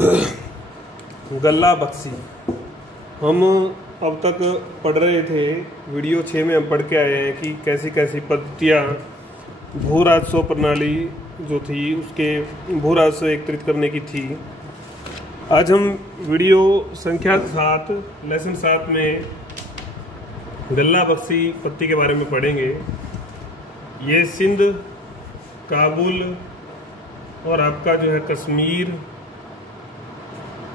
गल्ला बख्शी। हम अब तक पढ़ रहे थे, वीडियो 6 में हम पढ़ के आए हैं कि कैसी कैसी पद्धतियाँ भू राजस्व प्रणाली जो थी उसके भू राजस्व एकत्रित करने की थी। आज हम वीडियो संख्या 7 लेसन 7 में गल्ला बख्शी पत्ती के बारे में पढ़ेंगे। ये सिंध, काबुल और आपका जो है कश्मीर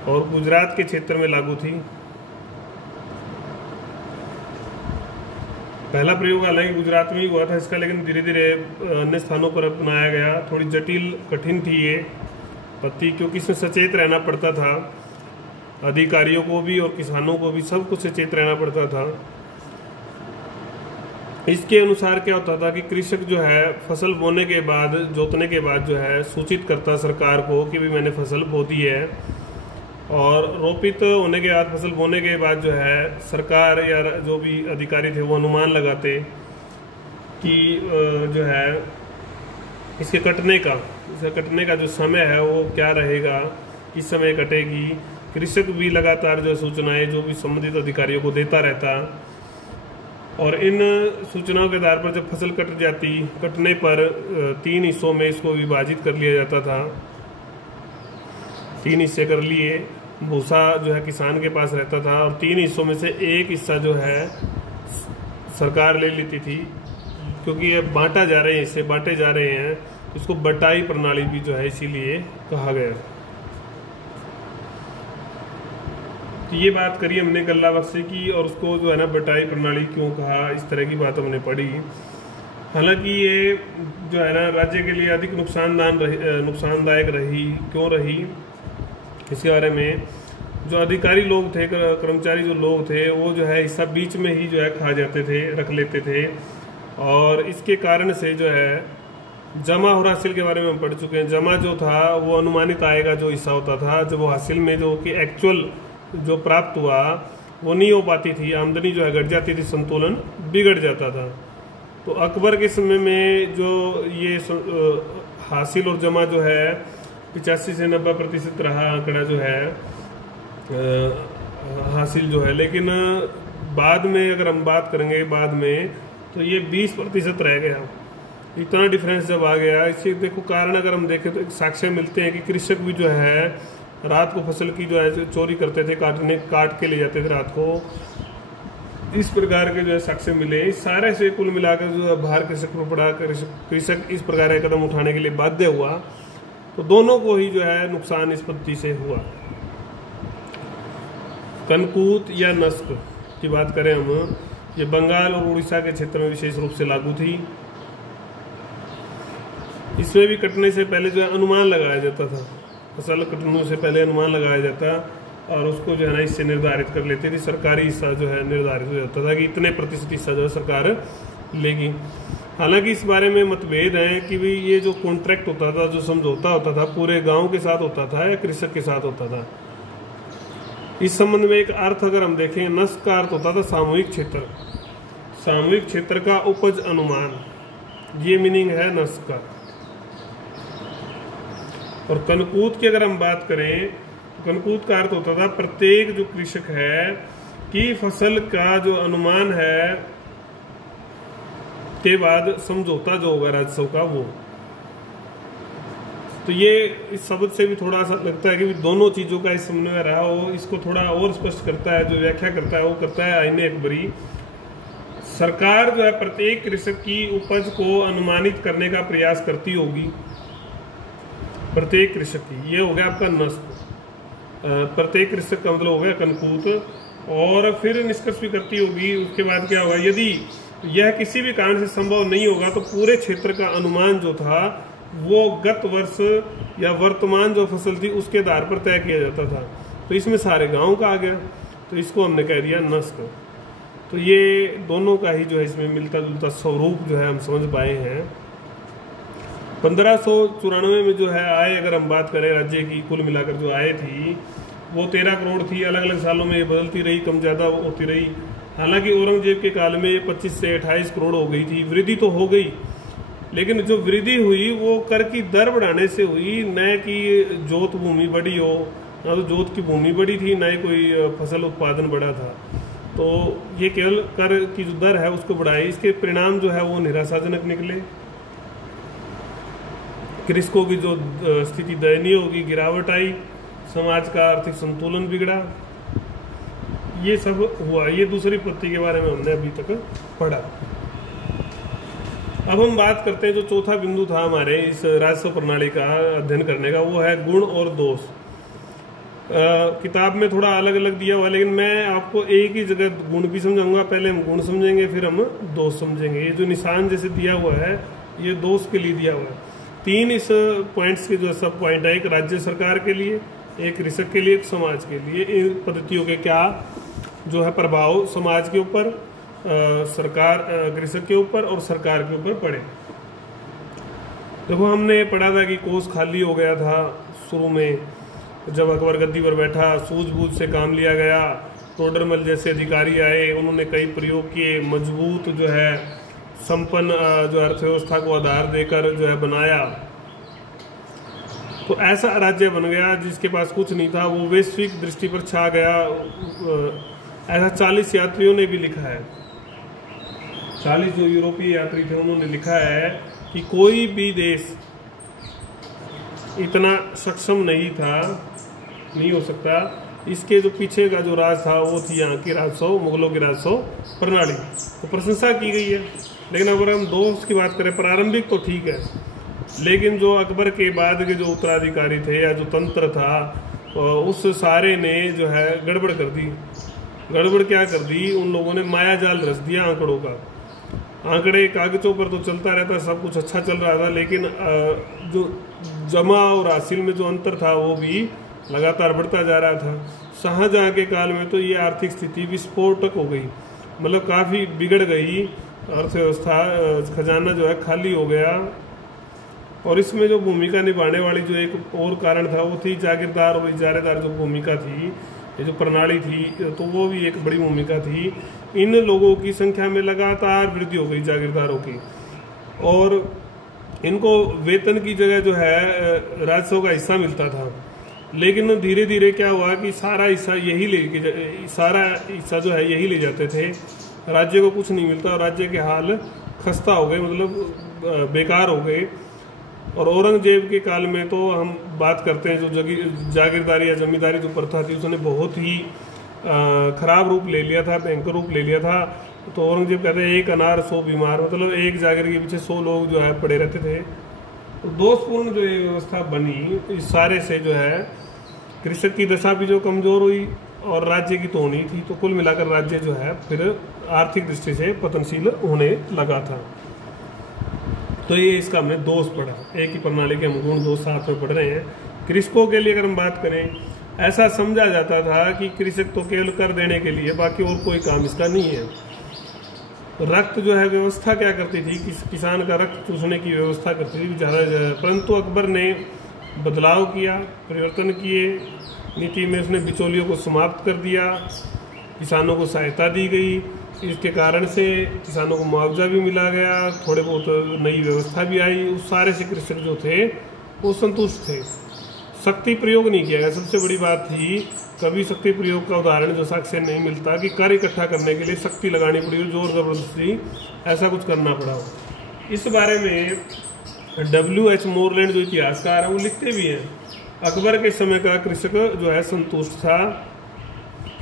और गुजरात के क्षेत्र में लागू थी। पहला प्रयोग हालांकि गुजरात में ही हुआ था इसका, लेकिन धीरे धीरे अन्य स्थानों पर अपनाया गया। थोड़ी जटिल कठिन थी ये पत्ती, क्योंकि इसमें सचेत रहना पड़ता था, अधिकारियों को भी और किसानों को भी, सबको सचेत रहना पड़ता था। इसके अनुसार क्या होता था कि कृषक जो है फसल बोने के बाद, जोतने के बाद जो है सूचित करता सरकार को कि भी मैंने फसल बो दी है, और रोपित होने के बाद, फसल बोने के बाद जो है सरकार या जो भी अधिकारी थे वो अनुमान लगाते कि जो है इसके कटने का जो समय है वो क्या रहेगा, किस समय कटेगी। कृषक भी लगातार जो सूचनाएं जो भी संबंधित अधिकारियों को देता रहता, और इन सूचनाओं के आधार पर जब फसल कटने पर 3 हिस्सों में इसको विभाजित कर लिया जाता था। 3 हिस्से कर लिए, भूसा जो है किसान के पास रहता था, और 3 हिस्सों में से एक हिस्सा जो है सरकार ले लेती थी, क्योंकि ये बांटे जा रहे हैं। इसको बटाई प्रणाली भी जो है इसीलिए कहा गया। तो ये बात करी हमने गल्ला बख्शी की, और उसको जो है ना बटाई प्रणाली क्यों कहा, इस तरह की बात हमने पढ़ी। हालांकि ये जो है ना राज्य के लिए अधिक नुकसानदायक क्यों रही, इसके बारे में जो अधिकारी लोग थे, कर्मचारी जो लोग थे, वो जो है हिस्सा बीच में ही जो है खा जाते थे, रख लेते थे, और इसके कारण से जो है जमा और हासिल के बारे में हम पढ़ चुके हैं। जमा जो था वो अनुमानित आय का जो हिस्सा होता था, जब वो हासिल में जो कि एक्चुअल जो प्राप्त हुआ वो नहीं हो पाती थी, आमदनी जो है घट जाती थी, संतुलन बिगड़ जाता था। तो अकबर के समय में जो ये हासिल और जमा जो है 85 से 90% रहा आंकड़ा जो है हासिल जो है, लेकिन बाद में अगर हम बात करेंगे बाद में तो ये 20% रह गया। इतना डिफरेंस जब आ गया, इससे देखो कारण अगर हम देखें तो एक साक्ष्य मिलते हैं कि कृषक भी जो है रात को फसल की जो है चोरी करते थे, काट के ले जाते थे रात को। इस प्रकार के जो है साक्ष्य मिले। इस सारे से कुल मिलाकर जो है भार कृषक पर पड़ा, कृषक इस प्रकार के कदम उठाने के लिए बाध्य हुआ। तो दोनों को ही जो है नुकसान इस पद्धति से हुआ। कनकूत या नस्क की बात करें हम, ये बंगाल और उड़ीसा के क्षेत्र में विशेष रूप से लागू थी। इसमें भी कटने से पहले जो है अनुमान लगाया जाता था, फसल कटने से पहले अनुमान लगाया जाता, और उसको जो है ना इससे निर्धारित कर लेती थी। सरकारी हिस्सा जो है निर्धारित हो जाता था कि इतने प्रतिशत हिस्सा जो है सरकार लेगी। हालांकि इस बारे में मतभेद है कि भी ये जो कॉन्ट्रैक्ट होता था, जो समझौता होता था, पूरे गांव के साथ होता था या कृषक के साथ होता था। इस संबंध में एक अर्थ अगर हम देखें, नस्क का अर्थ होता था सामूहिक क्षेत्र का उपज अनुमान, ये मीनिंग है नस्क का। और कनकूत की अगर हम बात करें तो कनकूत का अर्थ होता था प्रत्येक जो कृषक है कि फसल का जो अनुमान है के बाद समझौता जो होगा राजस्व का वो। तो ये इस शब्द से भी थोड़ा सा लगता है कि दोनों चीजों का इस समन्वय रहा हो। इसको थोड़ा और स्पष्ट करता है, जो व्याख्या करता है वो करता है आईने अकबरी। सरकार जो है प्रत्येक कृषक की उपज को अनुमानित करने का प्रयास करती होगी, प्रत्येक कृषक की। ये हो गया आपका नस्क। प्रत्येक कृषक का मतलब हो गया कनकूत। और फिर निष्कर्ष भी करती होगी। उसके बाद क्या होगा, यदि यह किसी भी कारण से संभव नहीं होगा तो पूरे क्षेत्र का अनुमान जो था वो गत वर्ष या वर्तमान जो फसल थी उसके आधार पर तय किया जाता था। तो इसमें सारे गांव का आ गया, तो इसको हमने कह दिया नस्क। तो ये दोनों का ही जो है इसमें मिलता जुलता स्वरूप जो है हम समझ पाए हैं। 1594 में जो है आय अगर हम बात करें राज्य की, कुल मिलाकर जो आय थी वो 13 करोड़ थी। अलग अलग सालों में ये बदलती रही, कम ज़्यादा होती रही। हालांकि औरंगजेब के काल में 25 से 28 करोड़ हो गई थी। वृद्धि तो हो गई, लेकिन जो वृद्धि हुई वो कर की दर बढ़ाने से हुई, न कि जोत भूमि बढ़ी हो ना तो जोत की भूमि बड़ी थी, ना ही कोई फसल उत्पादन बढ़ा था। तो ये केवल कर की जो दर है उसको बढ़ाई, इसके परिणाम जो है वो निराशाजनक निकले। कृषकों की जो स्थिति दयनीय होगी, गिरावट आई, समाज का आर्थिक संतुलन बिगड़ा, ये सब हुआ। ये दूसरी पत्ती के बारे में हमने अभी तक पढ़ा। अब हम बात करते हैं जो चौथा बिंदु था हमारे इस राजस्व प्रणाली का अध्ययन करने का, वो है गुण और दोष। किताब में थोड़ा अलग अलग दिया हुआ, लेकिन मैं आपको एक ही जगह गुण भी समझाऊंगा। पहले हम गुण समझेंगे, फिर हम दोष समझेंगे। ये जो निशान जैसे दिया हुआ है, ये दोष के लिए दिया हुआ है। 3 इस पॉइंट्स के जो सब पॉइंट है, एक राज्य सरकार के लिए, एक कृषक के लिए, एक समाज के लिए। इन पद्धतियों के क्या जो है प्रभाव समाज के ऊपर, सरकार कृषक के ऊपर और सरकार के ऊपर पड़े। देखो, हमने पढ़ा था कि कोष खाली हो गया था शुरू में, जब अकबर गद्दी पर बैठा, सूझबूझ से काम लिया गया। टोडरमल जैसे अधिकारी आए, उन्होंने कई प्रयोग किए, मजबूत जो है संपन्न जो अर्थव्यवस्था को आधार देकर जो है बनाया। तो ऐसा राज्य बन गया जिसके पास कुछ नहीं था, वो वैश्विक दृष्टि पर छा गया। ऐसा 40 यात्रियों ने भी लिखा है, 40 जो यूरोपीय यात्री थे उन्होंने लिखा है कि कोई भी देश इतना सक्षम नहीं हो सकता। इसके जो पीछे का जो राज था वो थी यहाँ की राजस्व, मुगलों की राजस्व प्रणाली। तो प्रशंसा की गई है। लेकिन अगर हम दोष की बात करें, प्रारंभिक तो ठीक है, लेकिन जो अकबर के बाद के जो उत्तराधिकारी थे या जो तंत्र था, उस सारे ने जो है गड़बड़ कर दी। गड़बड़ क्या कर दी? उन लोगों ने माया जाल रच दिया आंकड़ों का। आंकड़े कागजों पर तो चलता रहता, सब कुछ अच्छा चल रहा था, लेकिन जो जमा और हासिल में जो अंतर था वो भी लगातार बढ़ता जा रहा था। शाहजहां के काल में तो ये आर्थिक स्थिति विस्फोटक हो गई, मतलब काफ़ी बिगड़ गई अर्थव्यवस्था, खजाना जो है खाली हो गया। और इसमें जो भूमिका निभाने वाली जो एक और कारण था वो थी जागीरदार और इजारेदार जो भूमिका थी, ये जो प्रणाली थी, तो वो भी एक बड़ी भूमिका थी। इन लोगों की संख्या में लगातार वृद्धि हो गई जागीरदारों की, और इनको वेतन की जगह जो है राजस्व का हिस्सा मिलता था। लेकिन धीरे धीरे क्या हुआ कि सारा हिस्सा जो है यही ले जाते थे, राज्य को कुछ नहीं मिलता और राज्य के हाल खस्ता हो गए, मतलब बेकार हो गए। और औरंगजेब के काल में तो हम बात करते हैं, जो जागीरदारी या जमींदारी जो प्रथा थी उसने बहुत ही खराब रूप ले लिया था, भयंकर रूप ले लिया था। तो औरंगजेब कहते हैं 1 अनार 100 बीमार, मतलब एक जागीर के पीछे 100 लोग जो है पड़े रहते थे। तो दोषपूर्ण जो ये व्यवस्था बनी, इस सारे से जो है कृषक की दशा भी जो कमजोर हुई और राज्य की तो होनी थी। तो कुल मिलाकर राज्य जो है फिर आर्थिक दृष्टि से पतनशील होने लगा था। तो ये इसका हमने दोष पढ़ा। एक ही प्रणाली के हम गुण दोष साथ में पढ़ रहे हैं। कृषकों के लिए अगर हम बात करें, ऐसा समझा जाता था कि कृषक तो केवल कर देने के लिए, बाकी और कोई काम इसका नहीं है। रक्त जो है व्यवस्था क्या करती थी, किसान का रक्त चूसने की व्यवस्था करती थी ज़्यादा। परंतु अकबर ने बदलाव किया, परिवर्तन किए नीति में। उसने बिचौलियों को समाप्त कर दिया, किसानों को सहायता दी गई। इसके कारण से किसानों को मुआवजा भी मिला गया, थोड़े बहुत नई व्यवस्था भी आई। उस सारे से कृषक जो थे वो संतुष्ट थे। शक्ति प्रयोग नहीं किया गया, सबसे बड़ी बात थी। कभी शक्ति प्रयोग का उदाहरण जो साक्ष्य नहीं मिलता कि कर इकट्ठा करने के लिए शक्ति लगानी पड़ी, जोर जबरदस्ती ऐसा कुछ करना पड़ा। इस बारे में W.H. मोरलैंड जो इतिहासकार है वो लिखते भी हैं, अकबर के समय का कृषक जो है संतुष्ट था,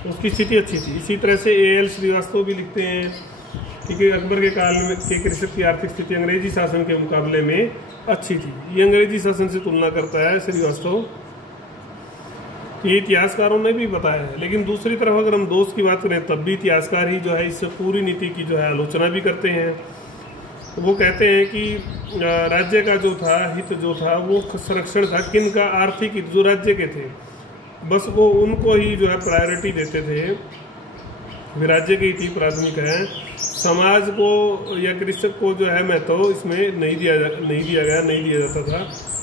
उसकी स्थिति अच्छी थी। इसी तरह से A.L. श्रीवास्तव भी लिखते हैं कि अकबर के काल में के कृषक की आर्थिक स्थिति अंग्रेजी शासन के मुकाबले में अच्छी थी। ये अंग्रेजी शासन से तुलना करता है श्रीवास्तव, ये इतिहासकारों ने भी बताया है। लेकिन दूसरी तरफ अगर हम दोष की बात करें, तब भी इतिहासकार ही जो है इस पूरी नीति की जो है आलोचना भी करते हैं। वो कहते हैं कि राज्य का जो था हित जो था वो संरक्षण था, किन का? आर्थिक हित जो राज्य के थे, बस वो उनको ही जो है प्रायोरिटी देते थे। राज्य के हित ही प्राथमिक है, समाज को या कृषक को जो है महत्व इसमें नहीं दिया जाता था।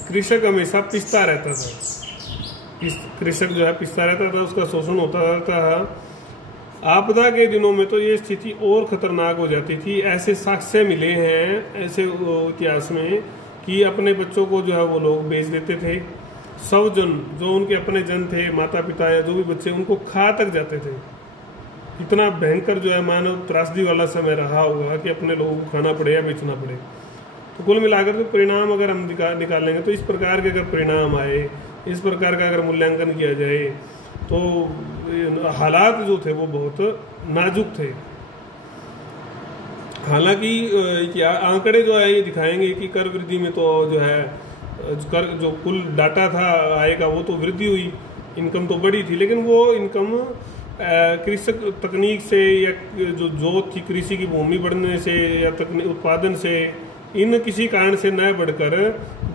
कृषक हमेशा पिसता रहता था, कृषक जो है पिसता रहता था, उसका शोषण होता था। आपदा के दिनों में तो ये स्थिति और खतरनाक हो जाती थी। ऐसे साक्ष्य मिले हैं ऐसे इतिहास में कि अपने बच्चों को जो है वो लोग बेच देते थे, सब जन, जो उनके अपने जन थे, माता पिता या जो भी बच्चे, उनको खा तक जाते थे। इतना भयंकर जो है मानव त्रासदी वाला समय रहा होगा कि अपने लोगों को खाना पड़े या बेचना पड़े। तो कुल मिलाकर के परिणाम अगर हम निकालेंगे तो इस प्रकार के अगर परिणाम आए, इस प्रकार का अगर मूल्यांकन किया जाए तो हालात जो थे वो बहुत नाजुक थे। हालांकि आंकड़े जो है ये दिखाएंगे कि कर वृद्धि में तो जो है कर जो कुल डाटा था आय का वो तो वृद्धि हुई, इनकम तो बढ़ी थी, लेकिन वो इनकम कृषक तकनीक से या जो जोत थी कृषि की भूमि बढ़ने से या उत्पादन से, इन किसी कारण से न बढ़कर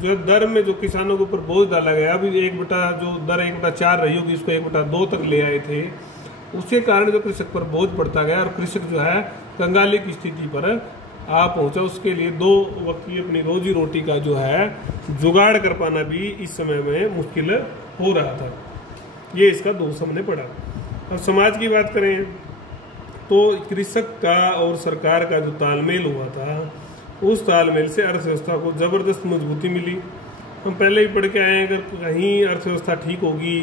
जो है दर में जो किसानों के ऊपर बोझ डाला गया। अभी 1/, जो दर 1/4 रही होगी इसको 1/2 तक ले आए थे, उसके कारण जो कृषक पर बोझ पड़ता गया और कृषक जो है कंगाली की स्थिति पर आ पहुंचा। उसके लिए 2 वक्त की अपनी रोजी रोटी का जो है जुगाड़ कर पाना भी इस समय में मुश्किल हो रहा था। ये इसका दोष हमने पड़ा। अब समाज की बात करें तो कृषक का और सरकार का जो तालमेल हुआ था, उस तालमेल से अर्थव्यवस्था को जबरदस्त मजबूती मिली। हम पहले ही पढ़ के आए हैं, अगर कहीं अर्थव्यवस्था ठीक होगी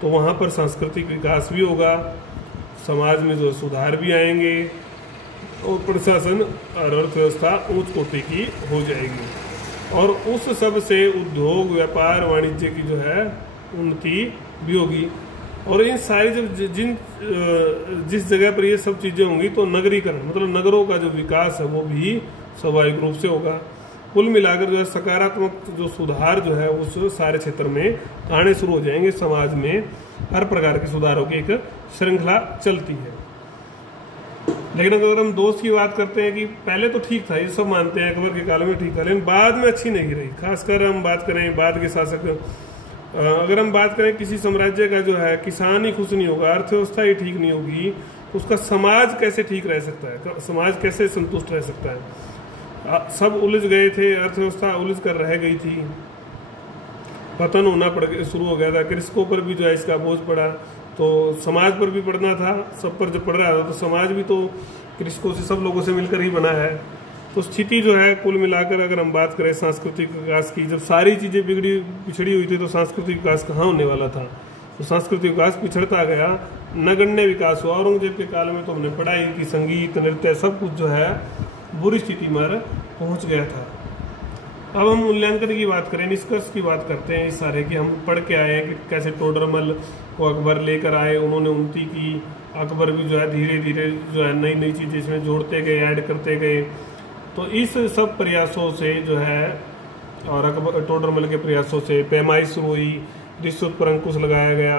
तो वहाँ पर सांस्कृतिक विकास भी होगा, समाज में जो सुधार भी आएंगे और प्रशासन और अर्थव्यवस्था उच्च कोटि की हो जाएगी, और उस सब से उद्योग, व्यापार, वाणिज्य की जो है उन्नति भी होगी। और इन सारी जिस जगह पर ये सब चीज़ें होंगी तो नगरीकरण, मतलब नगरों का जो विकास है वो भी स्वाभाविक रूप से होगा। कुल मिलाकर जो है सकारात्मक जो सुधार जो है उस सारे क्षेत्र में आने शुरू हो जाएंगे। समाज में हर प्रकार के सुधारों की एक श्रृंखला चलती है। लेकिन अगर हम दोष की बात करते हैं कि पहले तो ठीक था, ये सब मानते हैं अकबर के काल में ठीक था, लेकिन बाद में अच्छी नहीं रही। खासकर हम बात करें बाद के शासक, अगर हम बात करें किसी साम्राज्य का जो है किसान ही खुश नहीं होगा, अर्थव्यवस्था ही ठीक नहीं होगी, तो उसका समाज कैसे ठीक रह सकता है, समाज कैसे संतुष्ट रह सकता है। सब उलझ गए थे, अर्थव्यवस्था उलझ कर रह गई थी, पतन होना शुरू हो गया था, कृषकों पर भी जो है इसका बोझ पड़ा, तो समाज पर भी पड़ना था। सब पर जब पड़ रहा था तो समाज भी तो कृषकों से, सब लोगों से मिलकर ही बना है। तो स्थिति जो है कुल मिलाकर अगर हम बात करें सांस्कृतिक विकास की, जब सारी चीज़ें पिछड़ी हुई थी तो सांस्कृतिक विकास कहाँ होने वाला था। तो सांस्कृतिक विकास पिछड़ता गया, नगण्य विकास हुआ। औरंगजेब के काल में तो हमने पढ़ा ही कि संगीत, नृत्य सब कुछ जो है बुरी स्थिति में पहुंच गया था। अब हम मूल्यांकन की बात करें, निष्कर्ष की बात करते हैं इस सारे की। हम पढ़ के आए हैं कि कैसे टोडरमल को अकबर लेकर आए, उन्होंने उन्नति की। अकबर भी जो है धीरे धीरे जो है नई नई चीज़ें इसमें जोड़ते गए, ऐड करते गए। तो इस सब प्रयासों से जो है, और अकबर टोडरमल के प्रयासों से पैमाइश शुरू हुई, रिश्वत पर अंकुश लगाया गया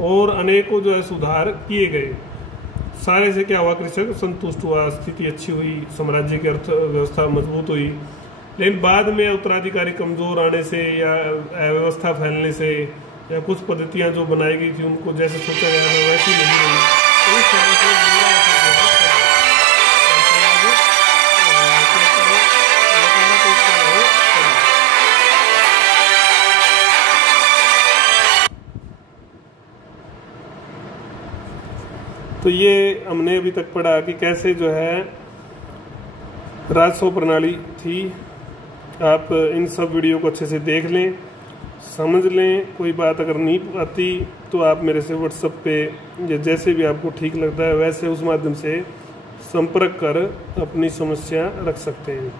और अनेकों जो है सुधार किए गए। सारे से क्या हुआ, कृषक संतुष्ट हुआ, स्थिति अच्छी हुई, साम्राज्य की अर्थव्यवस्था मजबूत हुई। लेकिन बाद में उत्तराधिकारी कमजोर आने से या अव्यवस्था फैलने से या कुछ पद्धतियां जो बनाई गई थी उनको जैसे सोचा गया था वैसी नहीं रही। तो इस तरह से बुरा तो ये हमने अभी तक पढ़ा कि कैसे जो है राजस्व प्रणाली थी। आप इन सब वीडियो को अच्छे से देख लें, समझ लें। कोई बात अगर नहीं आती तो आप मेरे से व्हाट्सएप पे या जैसे भी आपको ठीक लगता है वैसे उस माध्यम से संपर्क कर अपनी समस्या रख सकते हैं।